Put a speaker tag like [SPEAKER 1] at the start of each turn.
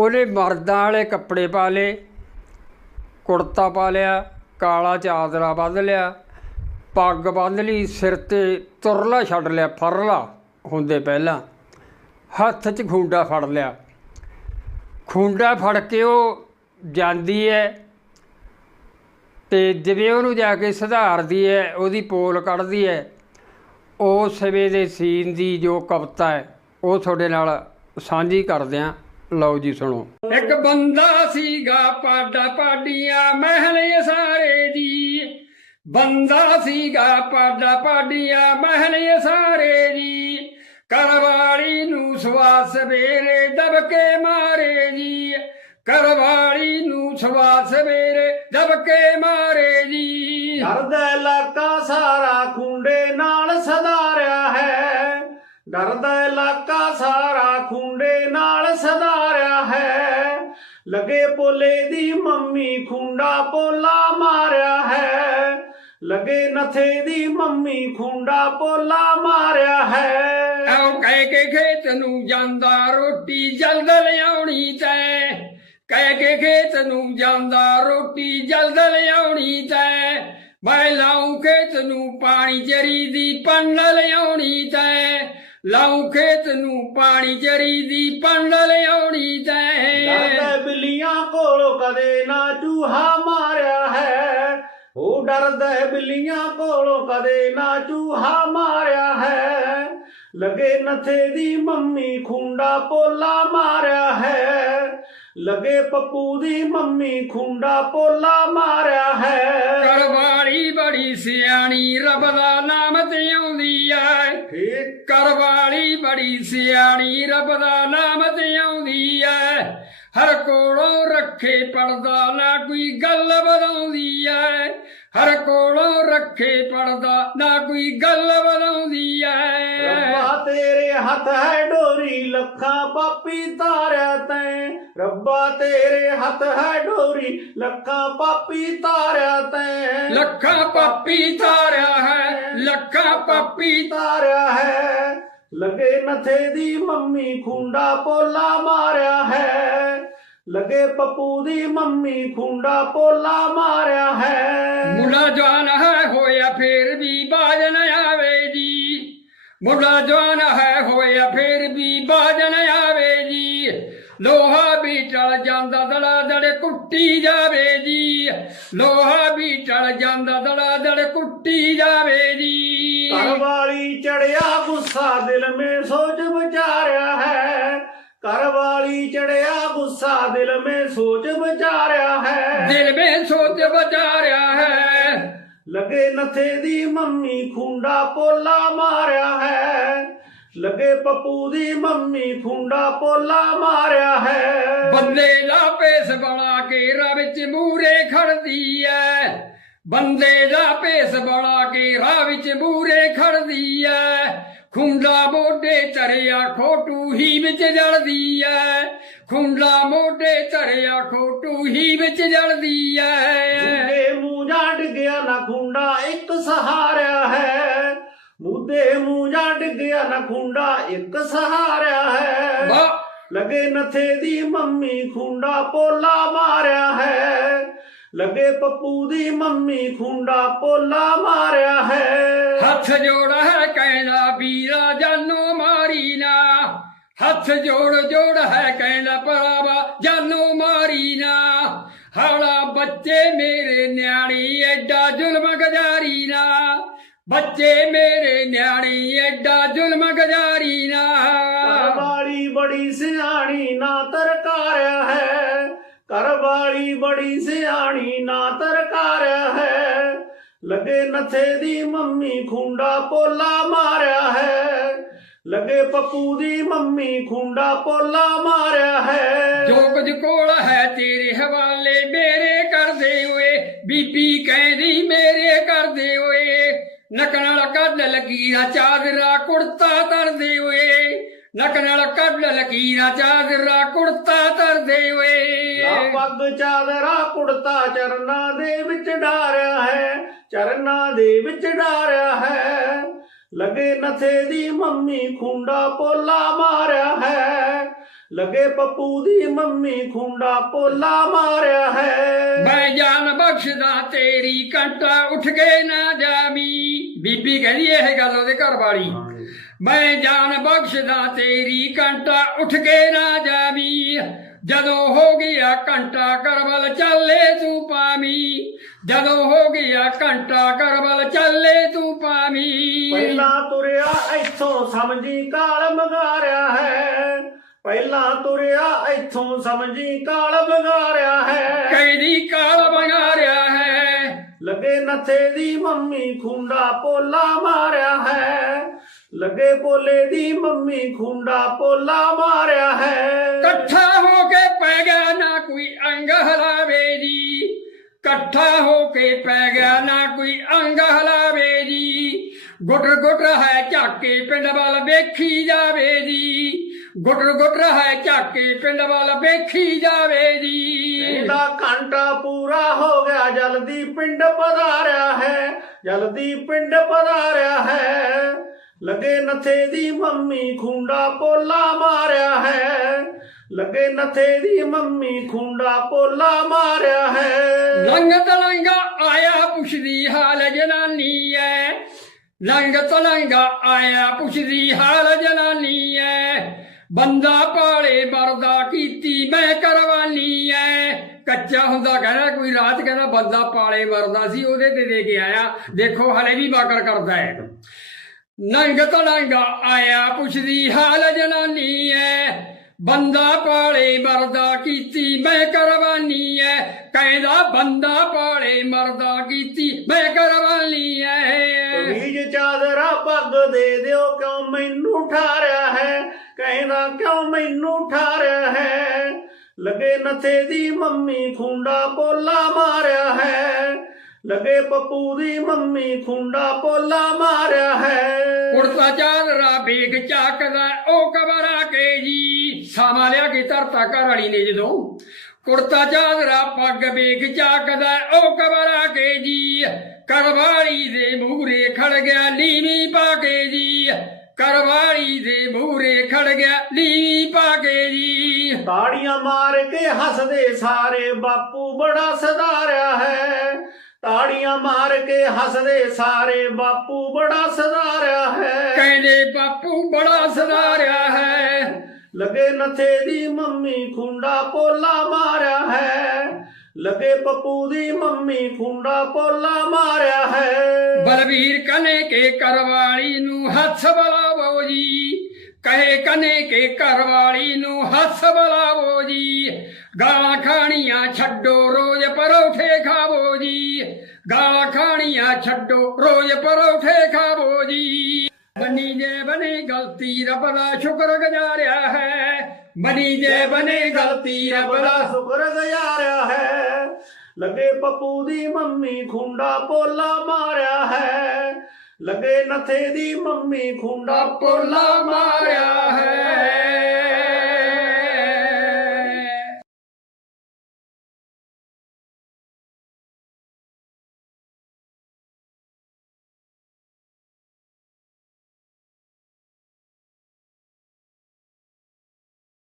[SPEAKER 1] ਉਹਨੇ ਮਰਦਾਂ ਵਾਲੇ ਕੱਪੜੇ ਪਾ ਲਏ, ਕੁੜਤਾ ਪਾ ਲਿਆ, ਕਾਲਾ ਚਾਦਰਾ ਬੰਨ੍ਹ ਲਿਆ, ਪੱਗ ਬੰਨ੍ਹ ਲਈ, ਸਿਰ ਤੇ ਤੁਰਲਾ ਛੱਡ ਲਿਆ, ਫਰਲਾ ਹੁੰਦੇ ਪਹਿਲਾਂ, ਹੱਥ 'ਚ ਖੁੰਡਾ ਫੜ ਲਿਆ। ਖੁੰਡਾ ਫੜ ਕੇ ਉਹ ਜਾਂਦੀ ਹੈ ਤੇ ਜਿਵੇਂ ਉਹਨੂੰ ਜਾ ਕੇ ਸੁਧਾਰਦੀ ਹੈ ਉਹਦੀ ਪੋਲ ਕੱਢਦੀ ਹੈ ਉਸ ਸਮੇਂ ਦੇ ਸੀਨ ਦੀ ਜੋ ਕਵਿਤਾ ਹੈ ਉਹ ਤੁਹਾਡੇ ਨਾਲ ਸਾਂਝੀ ਕਰਦੇ ਹਾਂ ਲਓ ਜੀ ਸੁਣੋ। ਇੱਕ ਬੰਦਾ ਸੀਗਾ ਪਾਡਾ ਪਾਡੀਆਂ ਮਹਿਲੇ ਸਾਰੇ ਜੀ ਬੰਦਾ ਸੀਗਾ ਪਾਡਾ ਪਾਡੀਆਂ ਮਹਿਲੇ ਸਾਰੇ ਜੀ ਕਰਵਾਲੀ ਨੂੰ ਸਵਾਸ ਵੇਲੇ ਦਬਕੇ ਮਾਰੇ ਜੀ ਕਰਵਾਲੀ ਨੂੰ ਸਵਾਸ ਵੇਲੇ ਦਬਕੇ ਮਾਰੇ ਜੀ
[SPEAKER 2] ਡਰਦਾ ਇਲਾਕਾ ਸਾਰਾ ਖੁੰਡੇ ਨਾਲ ਸਦਾਰਿਆ ਡਰਦਾ ਇਲਾਕਾ ਸਾਰਾ ਖੁੰਡੇ ਨਾਲ ਸਦਾਰਿਆ ਹੈ। ਲਗੇ ਪੋਲੇ ਦੀ ਮੰਮੀ ਖੁੰਡਾ ਪੋਲਾ ਮਾਰਿਆ ਹੈ। ਲਗੇ ਨਥੇ ਦੀ ਮੰਮੀ ਖੁੰਡਾ ਪੋਲਾ ਮਾਰਿਆ ਹੈ।
[SPEAKER 1] ਆਉ ਕਹਿ ਕੇ ਖੇਤ ਨੂੰ ਜਾਂਦਾ ਰੋਟੀ ਜਲਦ ਲਿਆਉਣੀ ਤੈ। ਕਹਿ ਕੇ ਖੇਤ ਨੂੰ ਜਾਂਦਾ ਰੋਟੀ ਜਲਦ ਲਿਆਉਣੀ ਤੈ। ਮੈਂ ਲਾਉ ਖੇਤ ਨੂੰ ਪਾਣੀ ਜਰੀ ਦੀ ਪੰਨ ਲਿਆਉਣੀ ਤੈ। ਲਾਉ ਖੇਤ ਨੂੰ ਪਾਣੀ ਜਰੀ ਦੀ ਪੰਨ ਲਿਆਉਣੀ ਤੈ।
[SPEAKER 2] ਡਰਦਾ ਬਿੱਲੀਆਂ ਕੋਲੋਂ ਕਦੇ ਨਾ ਚੂਹਾ ਮਾਰਿਆ ਹੈ। ਉਹ ਡਰਦਾ ਬਿੱਲੀਆਂ ਕੋਲੋਂ ਕਦੇ ਨਾ ਚੂਹਾ ਮਾਰਿਆ ਹੈ। ਲਗੇ ਨਥੇ ਦੀ ਮੰਮੀ ਖੁੰਡਾ ਪੋਲਾ ਮਾਰਿਆ ਹੈ। ਲਗੇ ਪੱਪੂ ਦੀ ਮੰਮੀ ਖੁੰਡਾ ਪੋਲਾ ਮਾਰਿਆ ਹੈ।
[SPEAKER 1] ਕਰਵਾਲੀ ਬੜੀ ਸਿਆਣੀ ਰੱਬ ਦਾ ਨਾਮ ਤੇ ਆਉਂਦੀ ਕਰਵਾਲੀ ਬੜੀ ਸਿਆਣੀ, ਰੱਬ ਦਾ ਨਾਮ ਤੇ ਆਉਂਦੀ ਐ। ਹਰ ਕੋਲੋਂ ਰੱਖੇ ਪੜਦਾ ਨਾ ਕੋਈ ਗੱਲ ਵਧਾਉਂਦੀ ਐ। ਹਰ ਕੋਲੋਂ ਰੱਖੇ ਪੜਦਾ ਨਾ ਕੋਈ ਗੱਲ ਵਧਾਉਂਦੀ ਐ।
[SPEAKER 2] ਰੱਬਾ ਤੇਰੇ ਹੱਥ ਹੈ ਡੋਰੀ, ਲੱਖਾਂ ਪਾਪੀ ਤਾਰਿਆ ਰੱਬਾ ਤੇਰੇ ਹੱਥ ਹੈ ਡੋਰੀ ਲੱਖਾਂ ਪਾਪੀ ਤਾਰਿਆ ਤੈਂ।
[SPEAKER 1] ਲੱਖਾਂ ਪਾਪੀ ਤਾਰਿਆ ਹੈ ਲੱਖਾਂ ਪਾਪੀ
[SPEAKER 2] ਤਾਰਿਆ ਹੈ। ਲਗੇ ਨਥੇ ਦੀ ਮੰਮੀ ਖੁੰਡਾ ਪੋਲਾ ਮਾਰਿਆ ਹੈ। ਲਗੇ ਪੱਪੂ ਦੀ ਮੰਮੀ ਖੁੰਡਾ ਪੋਲਾ ਮਾਰਿਆ ਹੈ।
[SPEAKER 1] ਮੁੰਡਾ ਜਵਾਨ ਹੈ ਹੋਇਆ ਫੇਰ ਵੀ ਬਾਜ ਨ ਆਵੇ ਜੀ। ਮੁੰਡਾ ਜਵਾਨ ਹੈ ਹੋਇਆ ਫੇਰ ਵੀ ਬਾਜ ਨ ਲੋਹਾ ਵੀ ਟਲ ਜਾਂਦਾ ਦੜਾ ਦੜ ਕੁੱਟੀ ਜਾਵੇ ਜੀ। ਲੋਹਾ ਵੀ ਟਲ ਜਾਂਦਾ ਦੜਾ ਦੜ ਕੁੱਟੀ ਜਾਵੇ ਜੀ।
[SPEAKER 2] ਘਰ ਵਾਲੀ ਚੜਿਆ ਗੁੱਸਾ ਦਿਲ ਮੇ ਸੋਚ ਵਿਚਾਰਿਆ ਹੈ। ਘਰ ਵਾਲੀ ਚੜਿਆ ਗੁੱਸਾ ਦਿਲ ਮੇ ਸੋਚ ਵਿਚਾਰਿਆ ਹੈ।
[SPEAKER 1] ਦਿਲ ਵਿੱਚ ਸੋਚ ਵਿਚਾਰਿਆ ਹੈ।
[SPEAKER 2] ਲਗੇ ਨਥੇ ਦੀ ਮੰਮੀ ਖੁੰਡਾ ਪੋਲਾ ਮਾਰਿਆ ਹੈ। ਲਗੇ ਪੱਪੂ ਦੀ ਮੰਮੀ ਖੁੰਡਾ ਪੋਲਾ ਮਾਰਿਆ ਹੈ।
[SPEAKER 1] ਬੰਦੇ ਦਾ ਬਣਾ ਕੇ ਰਾਹ ਵਿੱਚ ਮੂਰੇ ਖੜਦੀ ਐ। ਬੰਦੇ ਦਾ ਬਣਾ ਕੇ ਰਾਹ ਵਿੱਚ ਮੂਰੇ ਖੜਦੀ ਐ। ਖੁੰਡਾ ਮੋਢੇ ਧਰਿਆ ਖੋਟੂ ਹੀ ਵਿੱਚ ਜਲਦੀ ਐ। ਖੁੰਡਾ ਮੋਢੇ ਧਰਿਆ ਖੋਟੂ ਹੀ ਵਿੱਚ ਜਲਦੀ ਐ।
[SPEAKER 2] ਮੂੰਹ ਜਾਂ ਡਿੱਗਿਆ ਨਾ ਖੁੰਡਾ ਇੱਕ ਸਹਾਰਿਆ ਹੈ। ਮੁੱਦੇ ਮੂੰਹ ਜਾਂ ਡਿੱਗਿਆ ਨਾ ਖੁੰਡਾ ਇੱਕ ਸਹਾਰਿਆ ਹੈ।
[SPEAKER 1] ਵਾਹ।
[SPEAKER 2] ਲਗੇ ਨਥੇ ਦੀ ਮੰਮੀ ਖੁੰਡਾ ਪੋਲਾ ਮਾਰਿਆ ਹੈ। ਲਗੇ ਪੱਪੂ ਦੀ ਮੰਮੀ ਖੁੰਡਾ ਪੋਲਾ ਮਾਰਿਆ ਹੈ।
[SPEAKER 1] ਹੱਥ ਜੋੜ ਹੈ ਕਹਿੰਦਾ ਵੀਰਾ ਜਾਨੋ ਮਾਰੀ ਨਾ। ਹੱਥ ਜੋੜ ਜੋੜ ਹੈ ਕਹਿੰਦਾ ਭਰਾਵਾ ਜਾਨੋ ਮਾਰੀ ਨਾ। ਹਾਲਾ ਬੱਚੇ ਮੇਰੇ ਨਿਆਣੀ ਐਡਾ ਜ਼ੁਲਮ ਗਜਾਰੀ ਬੱਚੇ ਮੇਰੇ ਨਿਆਣੀ ਐਡਾ ਜ਼ੁਲਮ ਗਜਾਰੀ ਨਾ।
[SPEAKER 2] ਘਰ ਵਾਲੀ ਬੜੀ ਸਿਆਣੀ ਨਾ ਤਰਕਾਰਿਆ ਹੈ। ਘਰ ਵਾਲੀ ਬੜੀ ਸਿਆਣੀ ਨਾ ਤਰਕਾਰਿਆ ਹੈ। ਲਗੇ ਨਥੇ ਦੀ ਮੰਮੀ ਖੁੰਡਾ ਪੋਲਾ ਮਾਰਿਆ ਹੈ। ਲਗੇ ਪੱਪੂ ਦੀ ਮੰਮੀ ਖੁੰਡਾ ਪੋਲਾ ਮਾਰਿਆ ਹੈ।
[SPEAKER 1] ਜੋ ਕੁਝ ਕੋਲ ਹੈ ਤੇਰੇ ਹਵਾਲੇ ਮੇਰੇ ਕਰਦੇ ਹੋਏ ਬੀਬੀ ਕਹਿੰਦੀ ਮੇਰੇ ਹੋਏ ਨੱਕ ਨਾਲ ਕੱਢ ਲਕੀਰਾਂ ਚਾਦਰਾ, ਕੁੜਤਾ ਤਰਦੇ ਹੋਏ। ਨੱਕ ਨਾਲ ਕੱਢ ਲਕੀਰਾਂ ਚਾਦਰਾ, ਕੁੜਤਾ ਤਰਦੇ ਹੋਏ।
[SPEAKER 2] ਲਾ ਪੱਗ, ਚਾਦਰਾ, ਕੁੜਤਾ ਚਰਨਾਂ ਦੇ ਵਿੱਚ ਡਾਰਿਆ ਹੈ। ਚਰਨਾਂ ਦੇ ਵਿੱਚ ਡਾਰਿਆ ਹੈ। ਲਗੇ ਨਥੇ ਦੀ ਮੰਮੀ ਖੁੰਡਾ ਪੋਲਾ ਮਾਰਿਆ ਹੈ। ਲੱਗੇ ਪੱਪੂ ਦੀ ਮੰਮੀ ਖੁੰਡਾ ਪੋਲਾ ਮਾਰਿਆ ਹੈ।
[SPEAKER 1] ਮੈਂ ਜਾਨ ਬਖਸ਼ਦਾ ਤੇਰੀ ਕੰਟਾ ਉੱਠ ਕੇ ਨਾ ਜਾਵੀ। ਬੀਬੀ ਕਹਿੰਦੀ ਇਹ ਗੱਲ ਉਹਦੇ ਘਰ ਵਾਲੀ। ਮੈਂ ਜਾਨ ਬਖਸ਼ਦਾ ਤੇਰੀ ਕੰਟਾ ਉੱਠ ਕੇ ਨਾ ਜਾਵੀ। ਜਦੋਂ ਹੋ ਗਿਆ ਘੰਟਾ ਕਰਵਲ ਚੱਲੇ ਤੂੰ ਪਾਵੀ। ਜਦੋਂ ਹੋ ਗਿਆ ਘੰਟਾ ਕਰਵਲ ਚੱਲੇ ਤੂੰ ਪਾਵੀ।
[SPEAKER 2] ਪਹਿਲਾਂ ਤੁਰਿਆ ਇੱਥੋਂ ਸਮਝੀ ਕਾਲ ਮਗਾਰਿਆ ਹੈ। ਪਹਿਲਾਂ ਤੁਰਿਆ ਇੱਥੋਂ ਸਮਝੀ ਕਾਲ ਮਗਾਰਿਆ ਹੈ।
[SPEAKER 1] ਕੈਦੀ ਕਾਲ ਬੰਗਾਰਿਆ ਹੈ।
[SPEAKER 2] ਲੱਗੇ ਨੱਥੇ ਦੀ ਮੰਮੀ ਖੁੰਡਾ ਪੋਲਾ ਮਾਰਿਆ ਹੈ। ਲੱਗੇ ਪੋਲੇ ਦੀ ਮੰਮੀ ਖੁੰਡਾ ਪੋਲਾ ਮਾਰਿਆ ਹੈ।
[SPEAKER 1] ਇਕੱਠਾ ਹੋ ਕੇ ਪੈ ਗਿਆ ਨਾ ਕੋਈ ਅੰਗ ਹਲਾਵੇ ਜੀ। ਇਕੱਠਾ ਹੋ ਕੇ ਪੈ ਗਿਆ ਨਾ ਕੋਈ ਅੰਗ ਹਲਾਵੇ ਜੀ। ਗੁੱਟਰ ਗੁੱਟਰ ਹੈ ਝਾਕੇ ਪਿੰਡ ਵੱਲ ਵੇਖੀ ਜਾਵੇ ਜੀ। ਗੁੱਟਰ ਗੁੱਟਰ ਹੈ ਝਾਕੇ ਪਿੰਡ ਵੱਲ ਵੇਖੀ ਜਾਵੇ ਜੀ।
[SPEAKER 2] ਇਹਦਾ ਘੰਟਾ ਪੂਰਾ ਹੋ ਗਿਆ ਜਲਦੀ ਪਿੰਡ ਪਧਾਰਿਆ ਹੈ ਜਲਦੀ ਪਿੰਡ ਪਧਾਰਿਆ ਹੈ। ਲੱਗੇ ਨੱਥੇ ਦੀ ਮੰਮੀ ਖੁੰਡਾ ਪੋਲਾ ਮਾਰਿਆ ਹੈ ਲੱਗੇ ਨੱਥੇ ਦੀ ਮੰਮੀ ਖੁੰਡਾ ਪੋਲਾ ਮਾਰਿਆ ਹੈ।
[SPEAKER 1] ਲੰਗ ਤਲੰਗਾ ਆਇਆ ਪੁੱਛਦੀ ਹਾਲ ਜਨਾਨੀ ਐ। ਲੰਗ ਤਲੰਗਾ ਆਇਆ ਪੁੱਛਦੀ ਹਾਲ ਜਨਾਨੀ ਐ। ਬੰਦਾ ਪਾਲੇ ਮਰਦਾ ਕੀਤੀ ਮੈਂ ਕਰਵਾਨੀ ਐ। ਕੱਚਾ ਹੁੰਦਾ ਕਹਿੰਦਾ ਕੋਈ ਰਾਤ ਕਹਿੰਦਾ ਬੰਦਾ ਪਾਲੇ ਮਰਦਾ ਸੀ, ਉਹਦੇ ਤੇ ਦੇ ਕੇ ਆਇਆ। ਦੇਖੋ ਹਲੇ ਵੀ ਬਾਕਰ ਕਰਦਾ ਹੈ ਨੰਗ ਤਲੰਗਾ ਆਇਆ ਪੁੱਛਦੀ, ਹਾਲ ਜਨਾਨੀ ਐ। ਬੰਦਾ ਪਾਲੇ ਮਰਦਾ ਕੀਤੀ ਮੈਂ ਕਰਵਾਨੀ ਐ। ਕਹਿੰਦਾ ਬੰਦਾ ਪਾਲੇ ਮਰਦਾ ਕੀਤੀ ਮੈਂ ਕਰਵਾਨੀ ਐ।
[SPEAKER 2] ਕਮੀਜ਼ ਚਾਦਰਾ ਪੱਗ ਦੇ ਦਿਓ, ਕਿਉਂ ਮੈਨੂੰ ਠਾਰਿਆ ਹੈ? ਕਹਿੰਦਾ ਕਿਉਂ ਮੈਨੂੰ ਠਾਰਿਆ ਹੈ? ਲੱਗੇ ਨੱਥੇ ਦੀ ਮੰਮੀ ਖੁੰਡਾ ਪੋਲਾ ਮਾਰਿਆ ਹੈ। ਲੱਗੇ ਪੱਪੂ ਦੀ ਮੰਮੀ ਖੁੰਡਾ ਪੋਲਾ ਮਾਰਿਆ ਹੈ।
[SPEAKER 1] ਕੁੜਤਾ ਚਾਦਰਾ ਵੇਗ ਚੱਕਦਾ, ਉਹ ਕਬਰਾ ਕੇ ਜੀ। ਸਾਮਾ ਲਿਆ ਕੇ ਧਰਤਾ ਘਰ ਵਾਲੀ ਨੇ ਜਦੋਂ। ਕੁੜਤਾ ਚਾਦਰਾ ਪੱਗ ਵੇਗ ਚੱਕਦਾ, ਉਹ ਕਬਰਾ ਕੇ ਜੀ। ਕਰਵਾਲੀ ਦੇ ਮੂਹਰੇ ਖੜ ਗਿਆ ਲੀਵੀ ਪਾ ਕੇ ਕਰਵਾਲੀ ਦੇ ਮੂਹਰੇ ਖੜ ਗਿਆ ਲੀਵੀ ਪਾ ਕੇ ਜੀ।
[SPEAKER 2] ਤਾੜੀਆਂ ਮਾਰ ਕੇ ਹੱਸਦੇ ਸਾਰੇ ਬਾਪੂ ਬੜਾ ਸਦਾਰਿਆ ਹੈ। ਤਾੜੀਆਂ ਮਾਰ ਕੇ ਹੱਸਦੇ ਸਾਰੇ ਬਾਪੂ ਬੜਾ ਸਦਾਰਿਆ ਹੈ।
[SPEAKER 1] ਕਹਿੰਦੇ ਬਾਪੂ ਬੜਾ ਸਦਾਰਿਆ ਹੈ।
[SPEAKER 2] ਲਗੇ ਨਥੇ ਦੀ ਮੰਮੀ ਖੁੰਡਾ ਪੋਲਾ ਮਾਰਿਆ ਹੈ। ਲਗੇ ਪੱਪੂ ਦੀ ਮੰਮੀ ਖੁੰਡਾ ਪੋਲਾ ਮਾਰਿਆ ਹੈ।
[SPEAKER 1] ਬਲਵੀਰ ਕਨੇ ਕੇ ਕਰਵਾਲੀ ਨੂੰ ਹੱਥ ਬਲਾਵੋ ਜੀ ਕਹੇ ਕਨੇ ਕੇ ਕਰਵਾਲੀ ਨੂੰ ਹੱਸ ਬਲਾਵੋ ਜੀ। ਗਾਲਾਂ ਖਾਣੀਆਂ ਛੱਡੋ, ਰੋਜ਼ ਪਰੌਠੇ ਖਾਵੋ ਜੀ। ਗਾਲਾਂ ਖਾਣੀਆਂ ਛੱਡੋ, ਰੋਜ਼ ਪਰੌਠੇ ਖਾਵੋ ਜੀ। ਬਣੀ ਜੇ ਬਣੇ ਗਲਤੀ ਰੱਬ ਦਾ ਸ਼ੁਕਰ ਗੁਜ਼ਾਰਿਆ ਹੈ। ਬਣੀ ਜੇ ਬਣੇ ਗਲਤੀ ਰੱਬ ਦਾ
[SPEAKER 2] ਸ਼ੁਕਰ ਗੁਜ਼ਾਰਿਆ ਹੈ। ਲੱਗੇ ਪੱਪੂ ਦੀ ਮੰਮੀ ਖੁੰਡਾ ਪੋਲਾ ਮਾਰਿਆ ਹੈ। ਲਗੇ ਨਥੇ ਦੀ ਮੰਮੀ ਖੁੰਡਾ
[SPEAKER 1] ਪੋਲਾ ਮਾਰਿਆ ਹੈ।